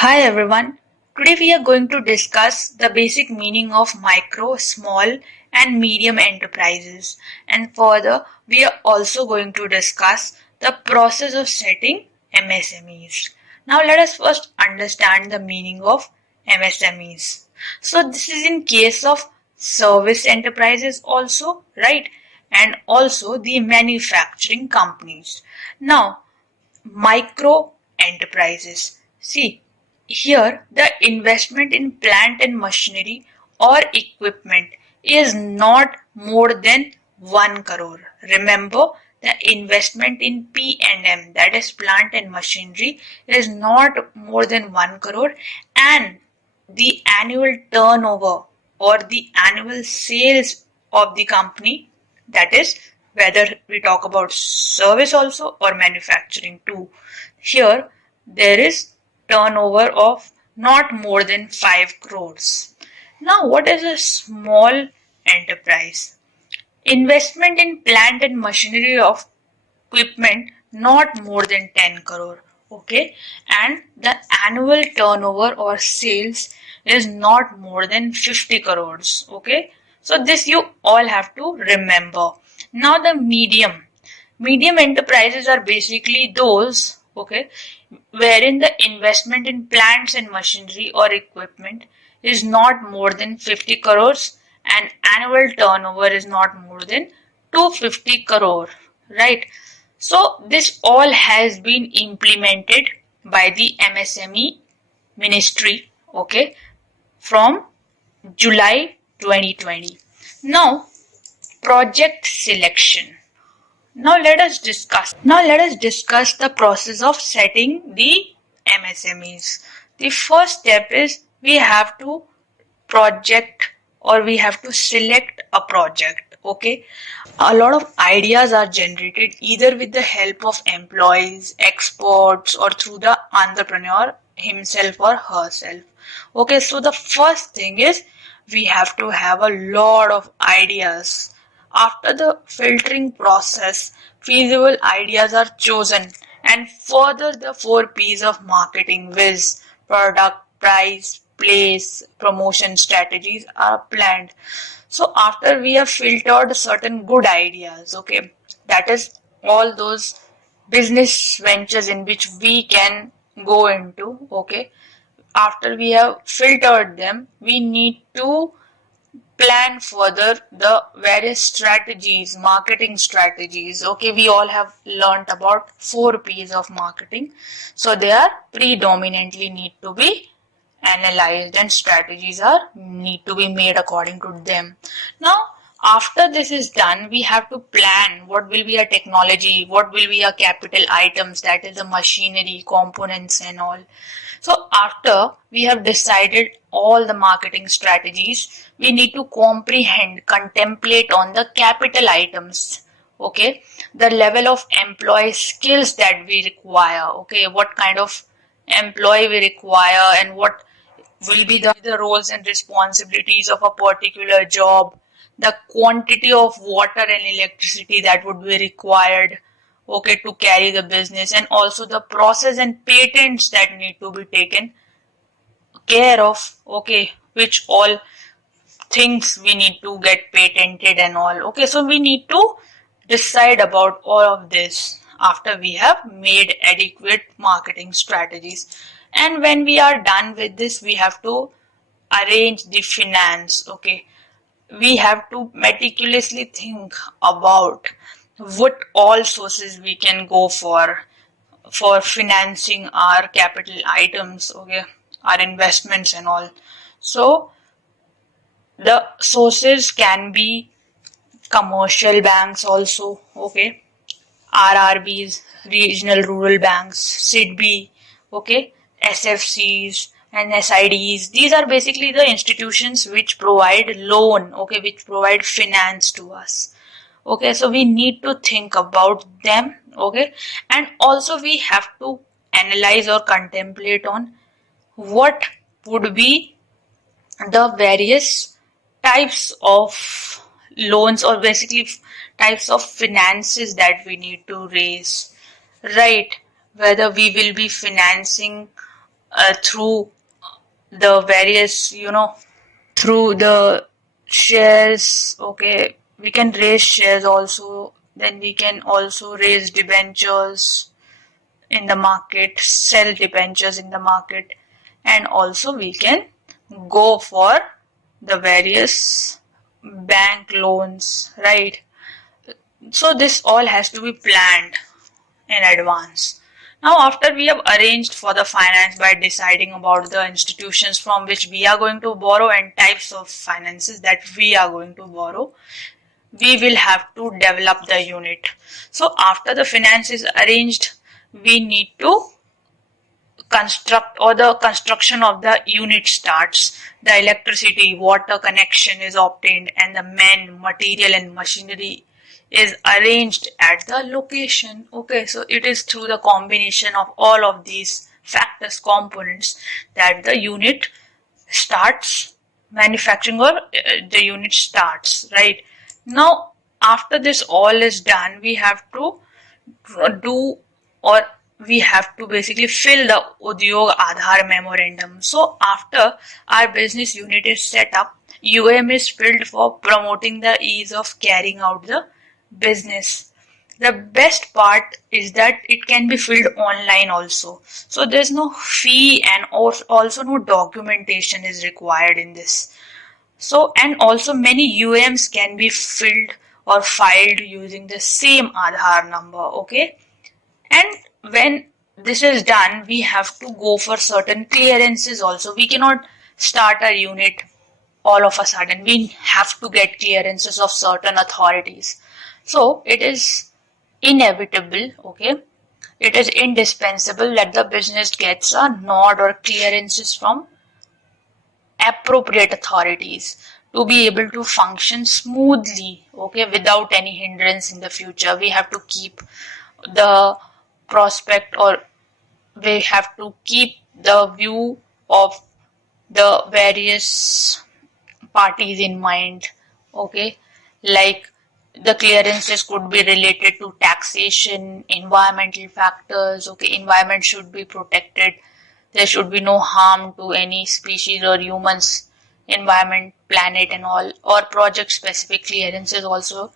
Hi everyone. Today we are going to discuss the basic meaning of micro, small and medium enterprises, and further we are also going to discuss the process of setting MSMEs. Now let us first understand the meaning of MSMEs. So this is in case of service enterprises also, right? And also the manufacturing companies. Now micro enterprises. See, here the investment in plant and machinery or equipment is not more than 1 crore. Remember, the investment in P&M, that is plant and machinery, is not more than 1 crore, and the annual turnover or the annual sales of the company, that is whether we talk about service also or manufacturing too, here there is turnover of not more than 5 crores. Now what is a small enterprise? Investment in plant and machinery of equipment not more than 10 crore, okay, and the annual turnover or sales is not more than 50 crores, okay. So this you all have to remember. Now the medium enterprises are basically those, okay, wherein the investment in plants and machinery or equipment is not more than 50 crores and annual turnover is not more than 250 crore, right? So this all has been implemented by the MSME ministry, okay, from July 2020. Now project selection. Now let us discuss the process of setting the MSMEs. The first step is we have to project or we have to select a project, okay. A lot of ideas are generated either with the help of employees, experts, or through the entrepreneur himself or herself, okay. So the first thing is we have to have a lot of ideas. After the filtering process, feasible ideas are chosen, and further the 4 P's of marketing, viz, product, price, place, promotion strategies are planned. So after we have filtered certain good ideas, okay, that is all those business ventures in which we can go into, okay. After we have filtered them, we need to plan further the various strategies, marketing strategies, okay. We all have learnt about 4 P's of marketing, so they are predominantly need to be analyzed and strategies are need to be made according to them. Now after this is done, we have to plan what will be a technology, what will be a capital items, that is the machinery, components and all. So after we have decided all the marketing strategies, we need to contemplate on the capital items, okay, the level of employee skills that we require, okay, what kind of employee we require and what will be the roles and responsibilities of a particular job, the quantity of water and electricity that would be required, okay, to carry the business, and also the process and patents that need to be taken care of, okay, which all things we need to get patented and all, okay. So we need to decide about all of this after we have made adequate marketing strategies. And when we are done with this, we have to arrange the finance, okay. We have to meticulously think about what all sources we can go for financing our capital items, okay, our investments and all. So the sources can be commercial banks also, okay, RRBs, regional rural banks, SIDBI, okay, SFCs and SIDs. These are basically the institutions which provide loan, okay, which provide finance to us, okay. So we need to think about them, okay, and also we have to analyze or contemplate on what would be the various types of loans or basically types of finances that we need to raise, right? Whether we will be financing through the various, through the shares. Okay, we can raise shares also, then we can also raise debentures in the market, sell debentures in the market, and also we can go for the various bank loans, right? So this all has to be planned in advance. Now, after we have arranged for the finance by deciding about the institutions from which we are going to borrow and types of finances that we are going to borrow, we will have to develop the unit. So after the finance is arranged, we need to construct, or the construction of the unit starts. The electricity, water connection is obtained, and the men, material and machinery is arranged at the location. Okay, so it is through the combination of all of these factors, components, that the unit starts manufacturing, or the unit starts, right? Now, after this all is done, we have to do, or we have to basically fill the Udyog Aadhaar memorandum. So after our business unit is set up, UM is filled for promoting the ease of carrying out the business. The best part is that it can be filled online also. So there's no fee, and also no documentation is required in this. So, and also many UMs can be filled or filed using the same Aadhaar number. Okay. And when this is done, we have to go for certain clearances also. We cannot start our unit all of a sudden. We have to get clearances of certain authorities. So it is inevitable, okay? It is indispensable that the business gets a nod or clearances from appropriate authorities to be able to function smoothly, okay, without any hindrance in the future. We have to keep the prospect, or we have to keep the view of the various parties in mind, okay, like the clearances could be related to taxation, environmental factors. Okay, environment should be protected, there should be no harm to any species or humans, environment, planet and all, or project specific clearances also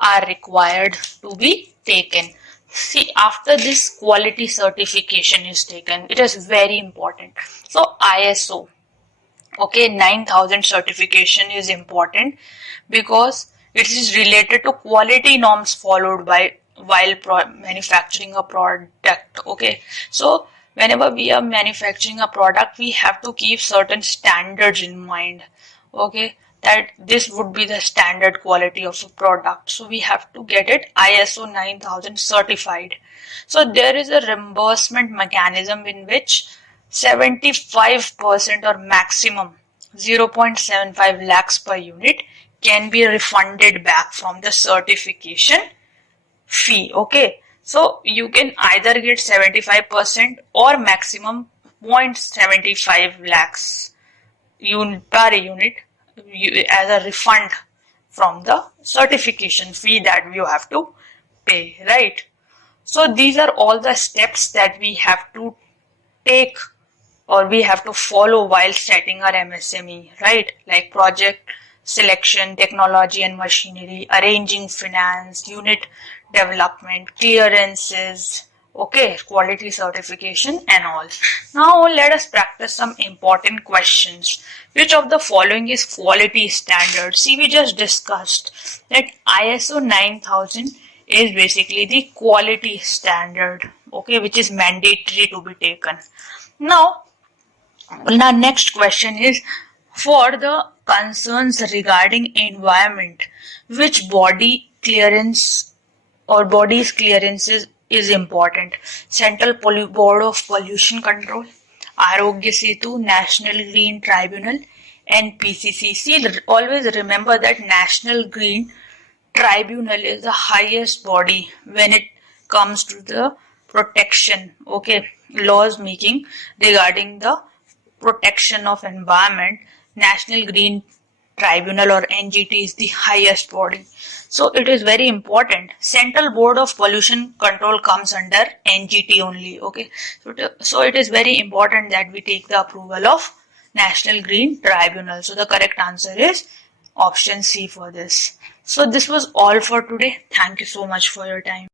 are required to be taken. See, after this quality certification is taken, it is very important. So ISO, okay, 9000 certification is important because it is related to quality norms followed by while manufacturing a product. Okay, so whenever we are manufacturing a product, we have to keep certain standards in mind. Okay, that this would be the standard quality of a product. So we have to get it ISO 9000 certified. So there is a reimbursement mechanism in which 75% or maximum 0.75 lakhs per unit can be refunded back from the certification fee. Okay, so you can either get 75% or maximum 0.75 lakhs per unit as a refund from the certification fee that you have to pay, right? So these are all the steps that we have to take, or we have to follow while setting our MSME, right? Like project selection, technology and machinery, arranging finance, unit development, clearances, okay, quality certification and all. Now let us practice some important questions. Which of the following is quality standard? See, we just discussed that ISO 9000 is basically the quality standard, okay, which is mandatory to be taken. Now next question is, for the concerns regarding environment, which body clearance or body's clearances is important? Central Board of Pollution Control, Arogya Setu, National Green Tribunal, and PCC. See, always remember that National Green Tribunal is the highest body when it comes to the protection, okay, laws making regarding the protection of environment. National Green Tribunal or NGT is the highest body. So it is very important. Central Board of Pollution Control comes under NGT only. Okay. So it is very important that we take the approval of National Green Tribunal. So the correct answer is option C for this. So this was all for today. Thank you so much for your time.